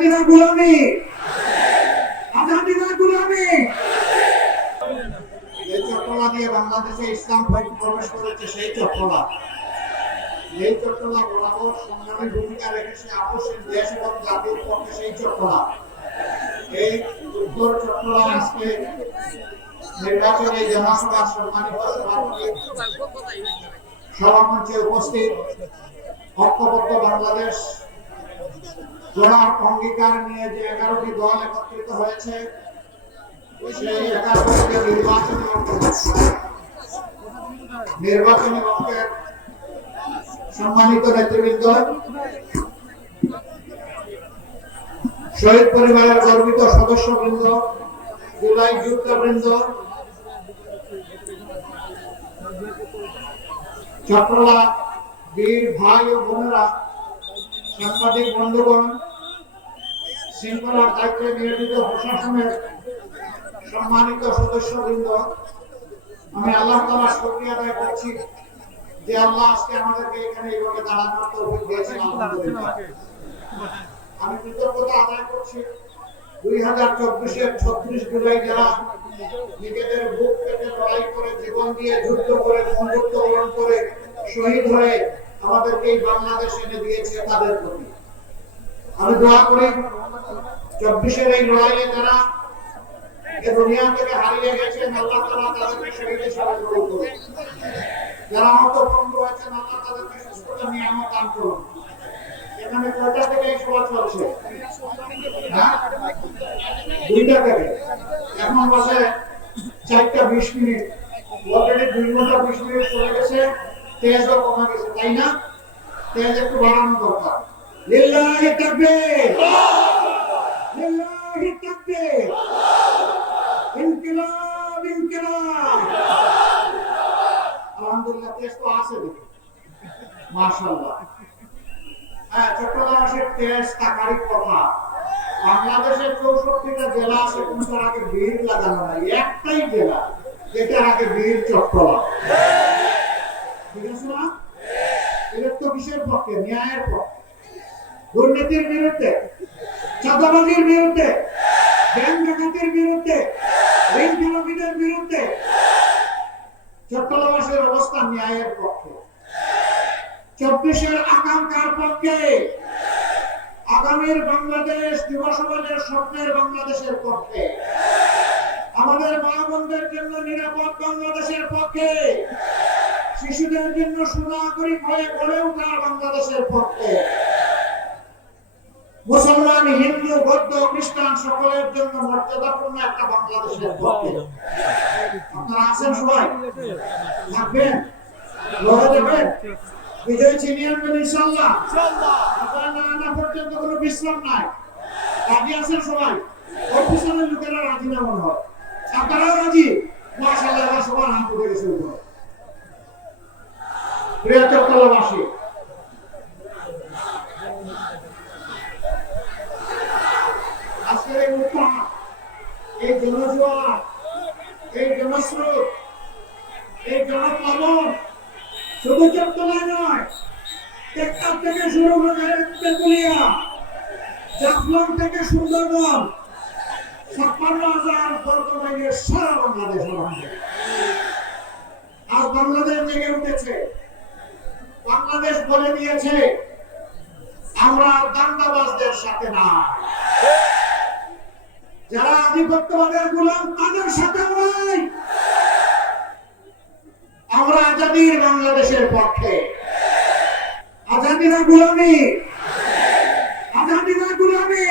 আজাদি না গোলামি, আজাদি না গোলামি। এই চট্টলা দিয়ে বাংলাদেশে ইসলাম প্রবেশ করেছে, সেই চট্টলা, এই চট্টলা বরাবর সংগ্রামী ভূমিকা রেখেছে আপোষের দেশ এবং জাতির পক্ষে, সেই চট্টলা। এই উত্তর চট্টলা আজকে নির্বাচনী জনসভা সম্মানিত সভাপতি সভামঞ্চে উপস্থিত ঐক্যবদ্ধ বাংলাদেশ জোড়া অঙ্গীকার নিয়ে যে 11টি দল একত্রিত হয়েছে, সেই 11টি নির্বাচনী অঙ্কের সম্মানিত নেতৃবৃন্দ, শহীদ পরিবারের গর্বিত সদস্যবৃন্দ, জুলাই যোদ্ধাবৃন্দ, চট্টলা বীর ভাই ও বোনেরা, সাংবাদিক বন্ধুগণ, শৃঙ্খলার দায়িত্বে নিয়োজিত প্রশাসনের সম্মানিত সদস্যবৃন্দ, আমি আল্লাহ তাআলার শুকরিয়া আদায় করছি যে আল্লাহ আজকে আমাদেরকে এখানে এইভাবে দাঁড়ানোর তৌফিক দিয়েছেন। আলহামদুলিল্লাহ। আমি কৃতজ্ঞতা আদায় করছি 2024-এর 36 জুলাই যারা নিজেদের বুক পেতে লড়াই করে, জীবন দিয়ে যুদ্ধ করে, বন্ধুত্ব বরণ করে, শহীদ হয়ে আমাদেরকে এই বাংলাদেশ এনে দিয়েছে, তাদের প্রতি আমি দোয়া করি 24-এর এই লড়াইয়ে যারা এই দুনিয়া থেকে হারিয়ে গেছেন, আল্লাহ তাআলা তাদেরকে শহীদ হিসেবে কবুল করুন। যারা আহত হয়েছেন, আল্লাহ তাদেরকে সুস্থতা নিয়ামত দান করুন। এখানে কয়টা থেকে এই সভা চলছে? 2টা থেকে। এখন বাজে 4:20। অলরেডি 2 ঘন্টা 20 মিনিট চলে গেছে, তেজও কমে গেছে, তাই না? তেজ একটু বাড়ানো দরকার। লিল্লাহি তাকবীর, লিল্লাহি তাকবীর, ইনকিলাব, ইনকিলাব। আলহামদুলিল্লাহ, তেজ তো আছে দেখি, মাশাআল্লাহ। চট্টগ্রামের তেজ তাকারির কথা, বাংলাদেশের 64টা জেলা আছে, কোনটার আগে বীর লাগানো নাই, একটাই জেলা যেটার আগে বীর চট্টলা। ঠিক আছে না? এটা তো কিসের পক্ষে? ন্যায়ের পক্ষে, দুর্নীতির বিরুদ্ধে, চাঁদাবাজির বিরুদ্ধে, ব্যাংক ডাকাতির বিরুদ্ধে, ঋণ খেলাপিদের বিরুদ্ধে চট্টলাবাসীর অবস্থান ন্যায়ের পক্ষে, 24-এর আকাঙ্ক্ষার পক্ষে, আগামীর বাংলাদেশ, যুব সমাজের স্বপ্নের বাংলাদেশের পক্ষে, আমাদের মা বোনদের জন্য নিরাপদ বাংলাদেশের পক্ষে, শিশুদের জন্য সুনাগরিক হয়ে গড়ে ওঠার বাংলাদেশের পক্ষে, মুসলমান, হিন্দু, বৌদ্ধ, খ্রিস্টান সকলের জন্য মর্যাদাপূর্ণ একটা বাংলাদেশের পক্ষে। আপনারা আছেন সবাই? থাকবেন? লড়ে দেবেন? বিজয় ছিনিয়ে আনবেন ইনশাআল্লাহ। আপনারা না পর্যন্ত কোনো বিশ্রাম নাই। রাজি আছেন সবাই? অফিসারের লোকেরা রাজি না মনে হয়। আপনারাও রাজি? মাশাআল্লাহ, সবার হাত উঠে গেছে উপরে। প্রিয় চট্টলাবাসী, আজকের এই উত্থান, এই জনজোয়ার, এই জনস্রোত, এই জনপ্লাবন শুধু চট্টলায় নয়, টেকনাফ থেকে শুরু করে তেতুলিয়া, জাফলং থেকে সুন্দরবন, 56,000 বর্গ মাইলের সারা বাংলাদেশ। আজ বাংলাদেশ জেগে উঠেছে। বাংলাদেশ বলে দিয়েছে আমরা দাঙ্গাবাজদের সাথে না, যারা আধিপত্যবাদের গোলাম তাদের সাথে নাই, আমরা আজাদির বাংলাদেশের পক্ষে। আজাদি না গোলামি, আজাদি না গোলামি।